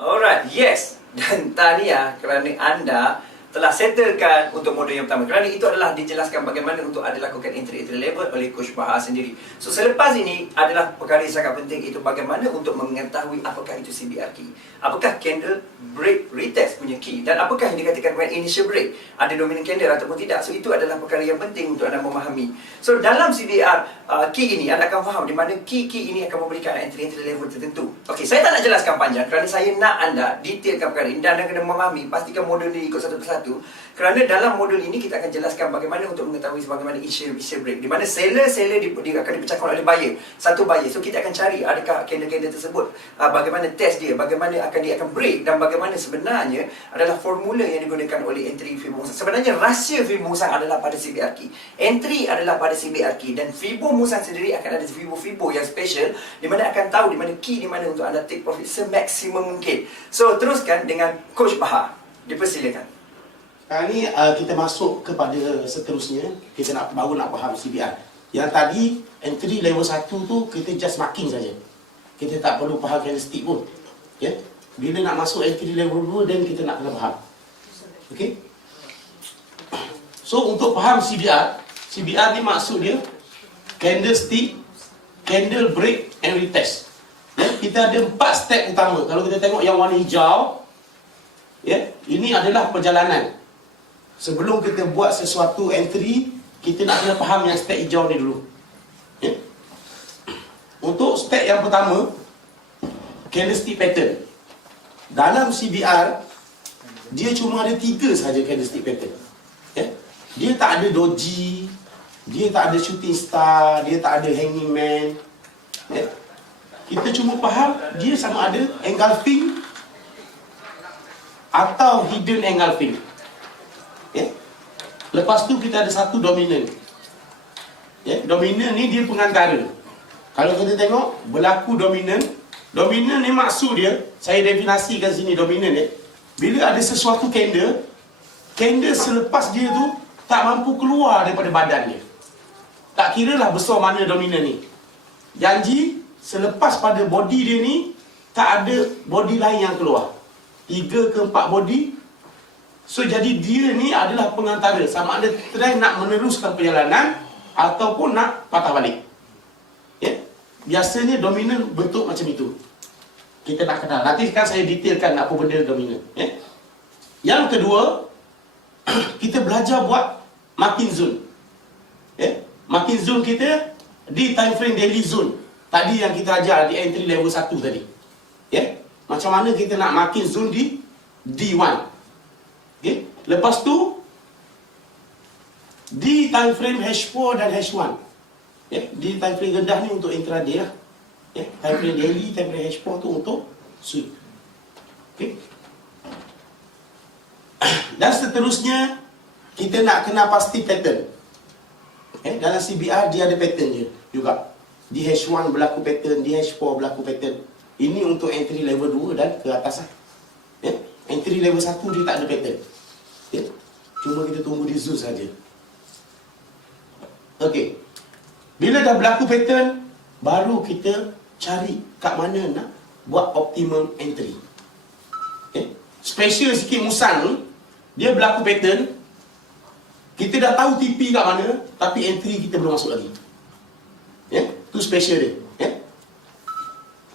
Alright, yes. Dan tahniah kerana anda telah settlekan untuk modul yang pertama. Kerana itu adalah dijelaskan bagaimana untuk anda lakukan entry level oleh Coach Bahar sendiri. So selepas ini adalah perkara yang sangat penting, itu bagaimana untuk mengetahui apakah itu CBR key. Apakah candle break retest punya key, dan apakah yang dikatakan dengan initial break, ada dominant candle ataupun tidak. So itu adalah perkara yang penting untuk anda memahami. So dalam CBR key ini anda akan faham di mana key ini akan memberikan entry level tertentu. Okey, saya tak nak jelaskan panjang kerana saya nak anda detailkan perkara ini dan anda kena memahami. Pastikan modul ini ikut satu persatu. Kerana dalam modul ini kita akan jelaskan bagaimana untuk mengetahui bagaimana initial break, di mana seller akan dipecahkan oleh buyer, satu buyer. So kita akan cari adakah candle-candle tersebut, bagaimana test dia, bagaimana dia akan break, dan bagaimana sebenarnya adalah formula yang digunakan oleh entry Fibo Musang. Sebenarnya rahsia Fibo Musang adalah pada CBR key, entry adalah pada CBR key, dan Fibo Musang sendiri akan ada Fibo yang special, di mana akan tahu di mana key, di mana untuk anda take profit semaksimum mungkin. So teruskan dengan Coach Bahar, dipersilakan. Sekarang ni kita masuk kepada seterusnya. Kita baru nak faham CBR. Yang tadi entry level 1 tu kita just marking saja. Kita tak perlu faham candlestick pun. Ya. Bila nak masuk entry level 2, then kita nak kena faham. Okey. So untuk faham CBR ni maksud dia candlestick, candle break and retest. Ya, kita ada 4 step utama. Kalau kita tengok yang warna hijau, ya, ini adalah perjalanan. Sebelum kita buat sesuatu entry, kita nak kena faham yang step hijau ni dulu. Ya? Untuk step yang pertama, candlestick pattern. Dalam CBR, dia cuma ada 3 sahaja candlestick pattern. Ya? Dia tak ada doji, dia tak ada shooting star, dia tak ada hanging man. Ya? Kita cuma faham dia sama ada engulfing atau hidden engulfing. Ya. Lepas tu kita ada satu dominant. Ya, dominant ni dia pengantara. Kalau kita tengok berlaku dominant ni maksud dia, saya definisikan sini dominant ya. Bila ada sesuatu candle selepas dia tu tak mampu keluar daripada badan dia. Tak kira lah besar mana dominant ni. Janji selepas pada body dia ni tak ada body lain yang keluar. 3 ke 4 body. So jadi dia ni adalah pengantara, sama ada try nak meneruskan perjalanan ataupun nak patah balik. Ya? Biasanya dominan bentuk macam itu. Kita nak kenal. Nanti kan saya detailkan apa benda dominan. Ya? Yang kedua, kita belajar buat marking zone. Ya? Marking zone kita di time frame daily zone. Tadi yang kita ajar di entry level 1 tadi. Ya? Macam mana kita nak marking zone di D1. Okay. Lepas tu di time frame H4 dan H1. Ya, di time frame rendah ni untuk intraday lah. Ya, time frame daily, time frame H4 tu untuk sweep. Okay. Dan seterusnya kita nak kena pasti pattern. Dalam CBR dia ada pattern je juga. Di H1 berlaku pattern, di H4 berlaku pattern. Ini untuk entry level 2 dan ke atas lah. Ya. Entry level 1 dia tak ada pattern. Ya. Cuma kita tunggu di zoom saja. Okey. Bila dah berlaku pattern, baru kita cari kat mana nak buat optimum entry. Special sikit Musang ni, dia berlaku pattern. Kita dah tahu TP kat mana, tapi entry kita belum masuk lagi. Ya, tu special dia. Ya.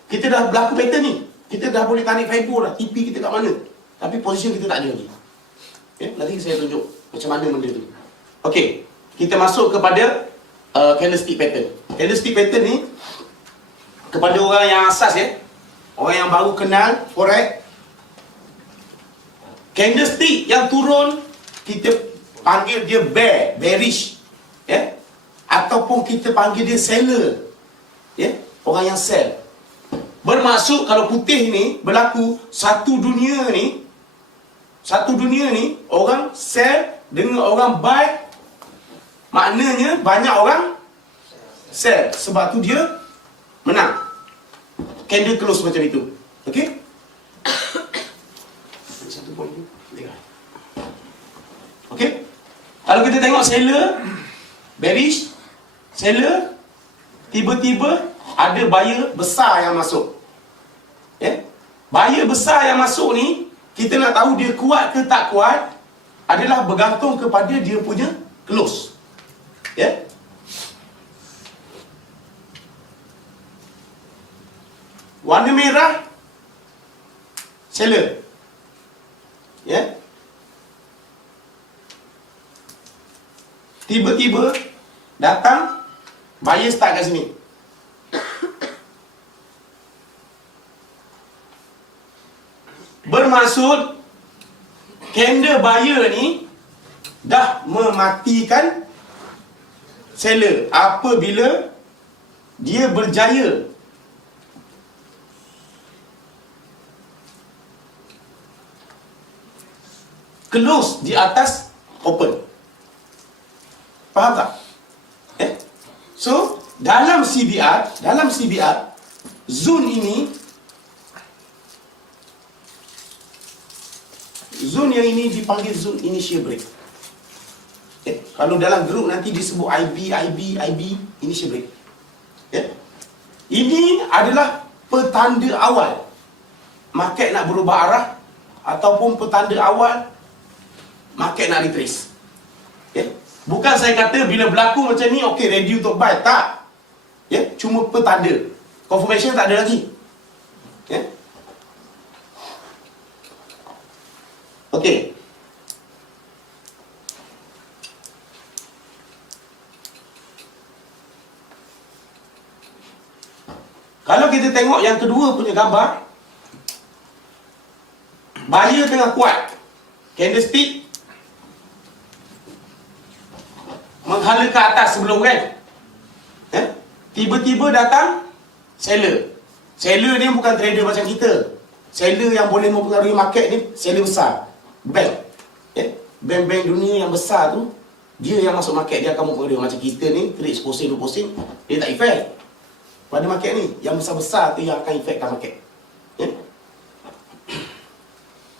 Kita dah berlaku pattern ni, kita dah boleh tarik fiber dah, TP kita kat mana, tapi position kita tak ada lagi. Ya, nanti saya tunjuk macam mana benda tu. Okey, kita masuk kepada candlestick pattern. Candlestick pattern ni kepada orang yang asas ya, orang yang baru kenal forex, candlestick yang turun kita panggil dia bearish ya, ataupun kita panggil dia seller ya, orang yang sell. Bermaksud kalau putih ni berlaku satu dunia ni orang sell dengan orang buy, maknanya banyak orang sell, sebab tu dia menang. Candle close macam itu. Okey? Satu poin ni. Okey? Kalau kita tengok seller bearish, seller tiba-tiba ada buyer besar yang masuk. Ya? Bahaya besar yang masuk ni, kita nak tahu dia kuat ke tak kuat adalah bergantung kepada dia punya close. Ya. Warna merah seller. Ya. Tiba-tiba datang buyer start kat sini. Bermaksud candle buyer ni dah mematikan seller apabila dia berjaya close di atas open. Faham tak? So, dalam CBR, zone yang ini dipanggil zone initial break. Kalau dalam grup nanti disebut IB initial break. Ini adalah petanda awal market nak berubah arah ataupun petanda awal market nak retrace. Bukan saya kata bila berlaku macam ni, okey, ready untuk buy. Tak. Cuma petanda. Confirmation tak ada lagi. Okey. Kalau kita tengok yang kedua punya gambar, buyer tengah kuat. Candlestick menghala ke atas sebelum kan. Tiba-tiba datang seller. Seller ni bukan trader macam kita. Seller yang boleh mempengaruhi market ni seller besar. Bank. Bank-bank dunia yang besar tu, dia yang masuk market, dia akan mempengaruhi. Macam kita ni, trade 10%, 20%, dia tak effect pada market ni. Yang besar-besar tu yang akan effectkan market.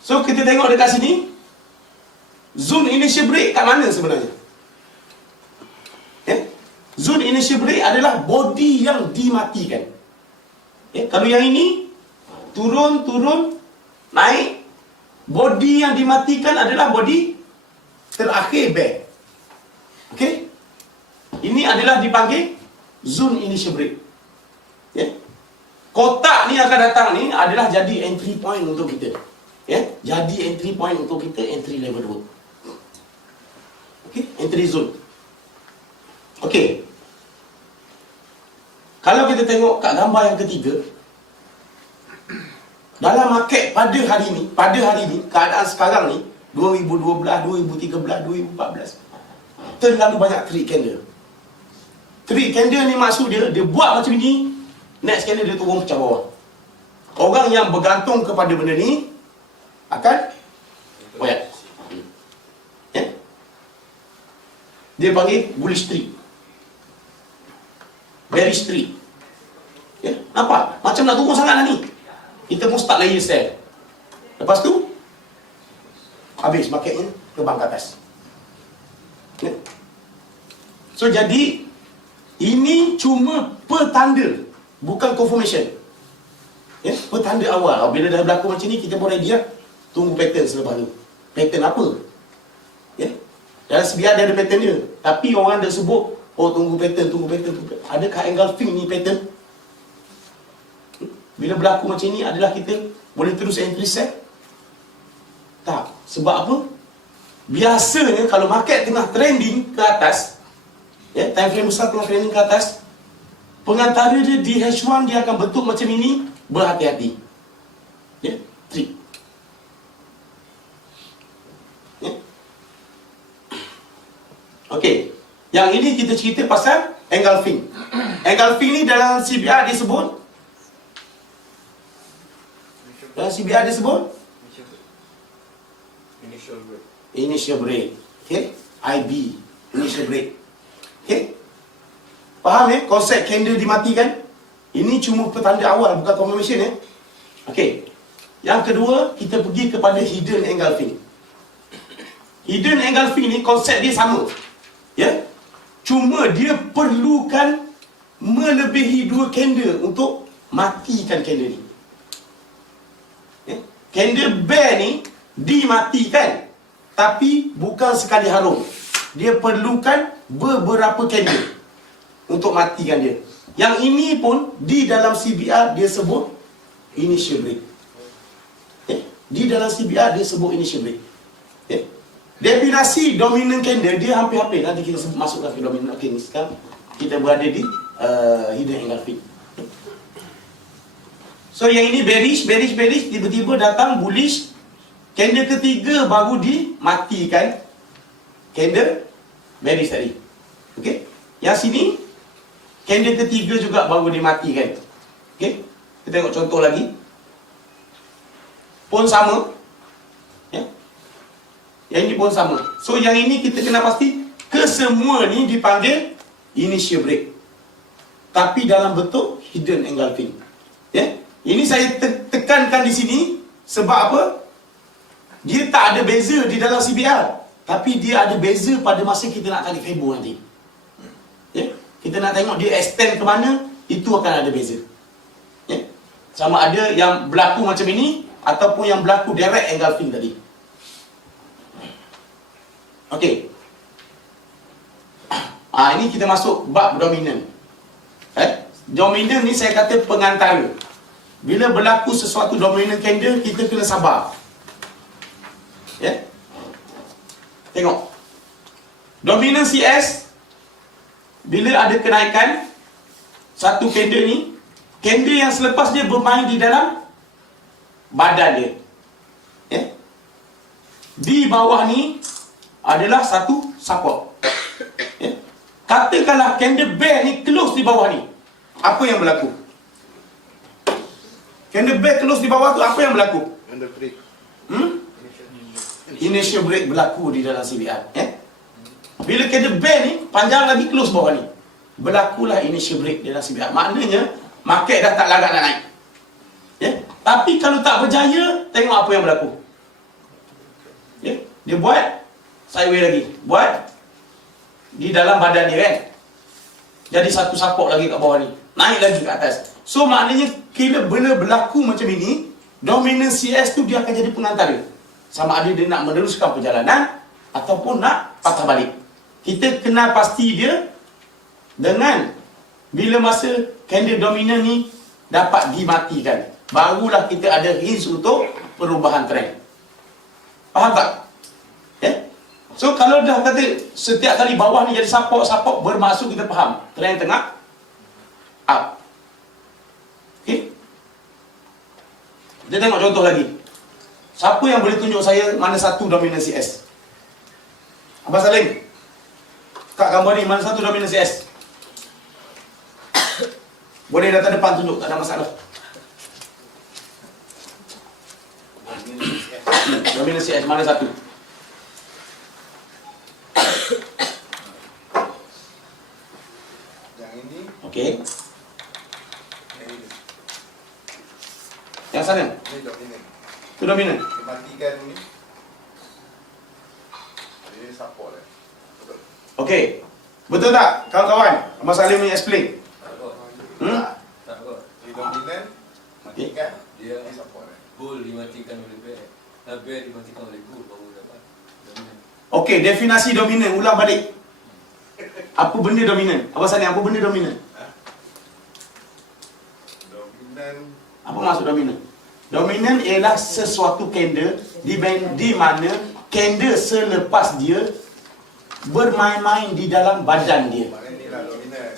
So kita tengok dekat sini, zone initial break kat mana sebenarnya? Zone initial break adalah body yang dimatikan. Kalau yang ini turun, naik, body yang dimatikan adalah body terakhir bear. Okey? Ini adalah dipanggil zone initial break. Kotak ni akan datang ni adalah jadi entry point untuk kita. Jadi entry point untuk kita, entry level 2. Okey, entry zone. Okey. Kalau kita tengok kat gambar yang ketiga, dalam market pada hari ni, keadaan sekarang ni, 2012, 2013, 2014, terlalu banyak trade candle. Trade candle ni maksud dia buat macam ni, next candle dia turun pecah bawah. Orang yang bergantung kepada benda ni akan koyak. Dia panggil bullish streak, bearish streak. Nampak? Macam nak turun sangat lah ni. Kita pun start layer sell. Lepas tu habis marketnya terbang ke atas. So jadi ini cuma petanda, bukan confirmation. Petanda awal. Bila dah berlaku macam ni, kita pun ready lah. Tunggu pattern selepas tu. Pattern apa? Dalam CBR dia ada pattern dia. Tapi orang dah sebut, oh tunggu pattern. Adakah engulfing ni pattern? Bila berlaku macam ni, adalah kita boleh terus entry set? Tak. Sebab apa? Biasanya kalau market tengah trending ke atas, time frame besar tengah trending ke atas, pengantara dia di H1 dia akan bentuk macam ini. Berhati-hati. Trick. Okey. Yang ini kita cerita pasal engulfing. Engulfing ni dalam CBR disebut, initial break. Okay? IB, initial break. Okay? Faham konsep candle dimatikan? Ini cuma petanda awal, bukan confirmation Okay. Yang kedua, kita pergi kepada hidden engulfing. Hidden engulfing ni konsep dia sama. Cuma dia perlukan melebihi 2 candle untuk matikan candle ni. candle bear ni dimatikan, tapi bukan sekali harum. Dia perlukan beberapa candle untuk matikan dia. Yang ini pun di dalam CBR dia sebut initial break. Di dalam CBR dia sebut initial break. Definisi dominant candle dia hampir-hampir. Nanti kita masukkan ke dominant. Okey, ni sekarang kita berada di hidden engulfing. So yang ini bearish, tiba-tiba datang bullish. Candle ketiga baru dimatikan candle bearish tadi. Okey. Yang sini candle ketiga juga baru dimatikan. Okey. Kita tengok contoh lagi. Pun sama. Ya. Yang ini pun sama. So yang ini kita kena pasti kesemua ni dipanggil initial break. Tapi dalam bentuk hidden engulfing. Ya. Ini saya tekankan di sini sebab apa? Dia tak ada beza di dalam CBR, tapi dia ada beza pada masa kita nak tarik Fibonacci nanti. Ya? Kita nak tengok dia extend ke mana, itu akan ada beza. Ya? Sama ada yang berlaku macam ini ataupun yang berlaku direct engulfing tadi. Okey. Ini kita masuk bab dominant. Dominant ni saya kata pengantara. Bila berlaku sesuatu dominant candle, kita kena sabar. Ya. Tengok. Dominant CS bila ada kenaikan satu candle ni, candle yang selepas dia bermain di dalam badan dia. Ya. Di bawah ni adalah satu support. Ya. Katakanlah candle bear ni close di bawah ni. Apa yang berlaku? Candle bear close di bawah tu, apa yang berlaku? Under break. Initial break berlaku di dalam CBR. Bila candle bear ni panjang lagi close bawah ni, berlakulah initial break di dalam CBR. Maknanya market dah tak larat nak naik. Tapi kalau tak berjaya, tengok apa yang berlaku. Dia buat sideways lagi, buat di dalam badan dia kan. Jadi satu support lagi kat bawah ni, naik lagi ke atas. So maknanya bila benda berlaku macam ini, dominant CS tu dia akan jadi pengantara. Sama ada dia nak meneruskan perjalanan ataupun nak patah balik. Kita kenal pasti dia dengan bila masa candle dominant ni dapat dimatikan, barulah kita ada hints untuk perubahan trend. Faham tak? So kalau dah kata setiap kali bawah ni jadi support, bermaksud kita faham trend tengah up. Okey. Kita tengok contoh lagi. Siapa yang boleh tunjuk saya mana satu dominant CS? Abang Salim, kat gambar ni mana satu dominant CS? Boleh datang depan tunjuk, tak ada masalah. Dominant CS mana satu? Yang ini. Okey. Yang ini. Yang sana? Ini dominant. Itu dominant. Dimatikan ni. Dia support lah. Betul. Okey. Betul tak kawan-kawan? Abang Salim ni explain. Tak kot. Dia dominant. Matikan. Dia Dia support lah. bull dimatikan oleh bear. Bear dimatikan oleh bull baru dapat dominan. Okey, definisi dominan ulang balik. Apa benda dominan? Abang Salim, apa benda dominan? Dominant. Apa maksud dominan? Dominan ialah sesuatu candle di mana candle selepas dia bermain-main di dalam badan dia. Maknanya ni lah dominant.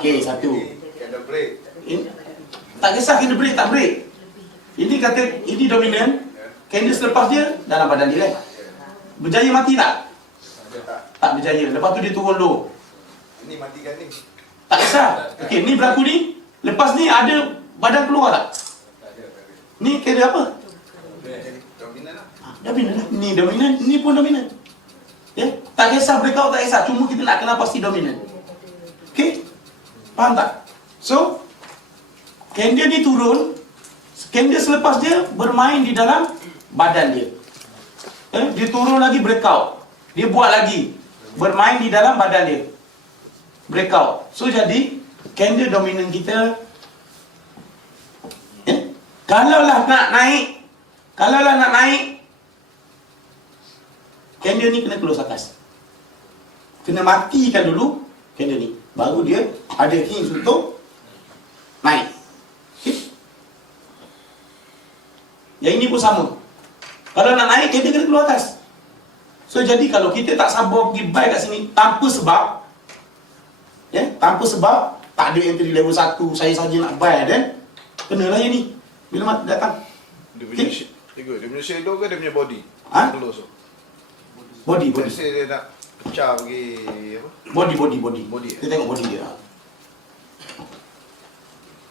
Okey, satu. Ini candle break. Tak kisah candle break tak break. Ini kata ini dominan, candle selepas dia dalam badan dia kan. Berjaya mati tak? Tak. Tak berjaya. Lepas tu dia turun low. Ini matikan ni. Tak kisah. Okey, ni berlaku ni. Lepas ni ada badan keluar tak? Tak ada. Ni kira apa? Bear. Jadi dominan lah. Dominan lah. Ni dominan, ni pun dominan. Tak kisah breakout, tak kisah. Cuma kita nak kenal pasti dominan. Okey? Faham tak? So, candle ni turun. Candle selepas dia bermain di dalam badan dia. Dia turun lagi breakout. Dia buat lagi. Bermain di dalam badan dia. Breakout. So, jadi, candle dominan kita, kalaulah nak naik Kalau lah nak naik, candle ni kena close atas. Kena matikan dulu candle ni. Baru dia ada hinge untuk naik. Okay? Yang ini pun sama. Kalau nak naik, candle kena keluar atas. So jadi kalau kita tak sabar pergi buy kat sini tanpa sebab, tanpa sebab, tak ada entry level 1, saya saja nak buy dan kenalah yang ni. Bila mati datang. Dia punya dia punya shadow ke dia punya body? Ha? Close tu. Body. Let's say dia nak pecah pergi apa? Body. Body. Kita tengok body dia.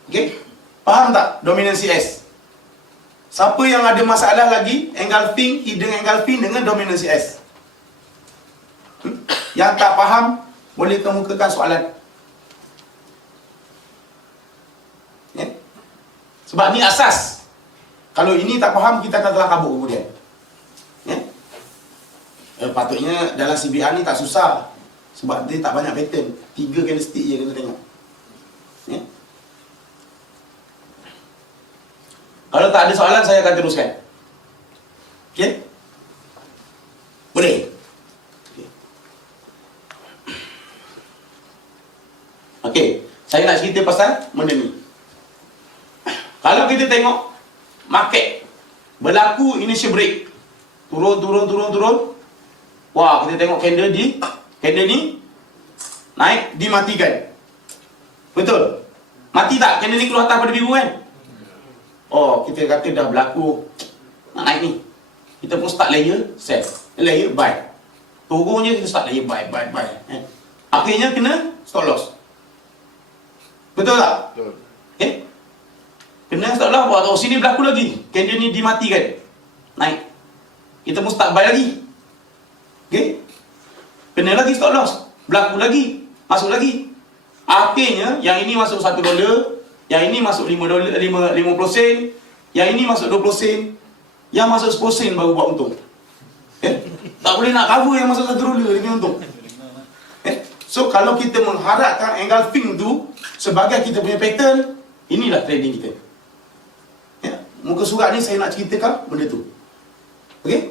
Okey? Faham tak dominansi S? Siapa yang ada masalah lagi engulfing, hidden engulfing dengan dominansi S? Yang tak faham boleh kemukakan soalan. Sebab ni asas. Kalau ini tak faham, kita akan telah kabur kemudian. Patutnya dalam CBR ni tak susah. Sebab dia tak banyak pattern. 3 candlestick je kena tengok. Kalau tak ada soalan, saya akan teruskan. Okey? Boleh? Okey. Saya nak cerita pasal benda ni. Kalau kita tengok market berlaku initial break, turun. Wah, kita tengok candle ni naik, dimatikan. Betul? Mati tak? Candle ni keluar atas pada biru kan? Oh, kita kata dah berlaku nak naik ni. Kita pun start layer sell, layer buy. Turun je kita start layer buy. Akhirnya kena stop loss. Betul tak? Betul. Kena stop loss buat tahu sini berlaku lagi. Candle ni dimatikan. Naik. Kita pun start buy lagi. Okey. Kena lagi stop loss. Berlaku lagi. Masuk lagi. Akhirnya yang ini masuk $1, yang ini masuk $5, 50 sen, yang ini masuk 20 sen, yang masuk 10 sen baru buat untung. Tak boleh nak cover yang masuk $1 dia punya untung. So kalau kita mengharapkan engulfing tu sebagai kita punya pattern, inilah trading kita. Muka surat ni saya nak ceritakan benda tu. Okey?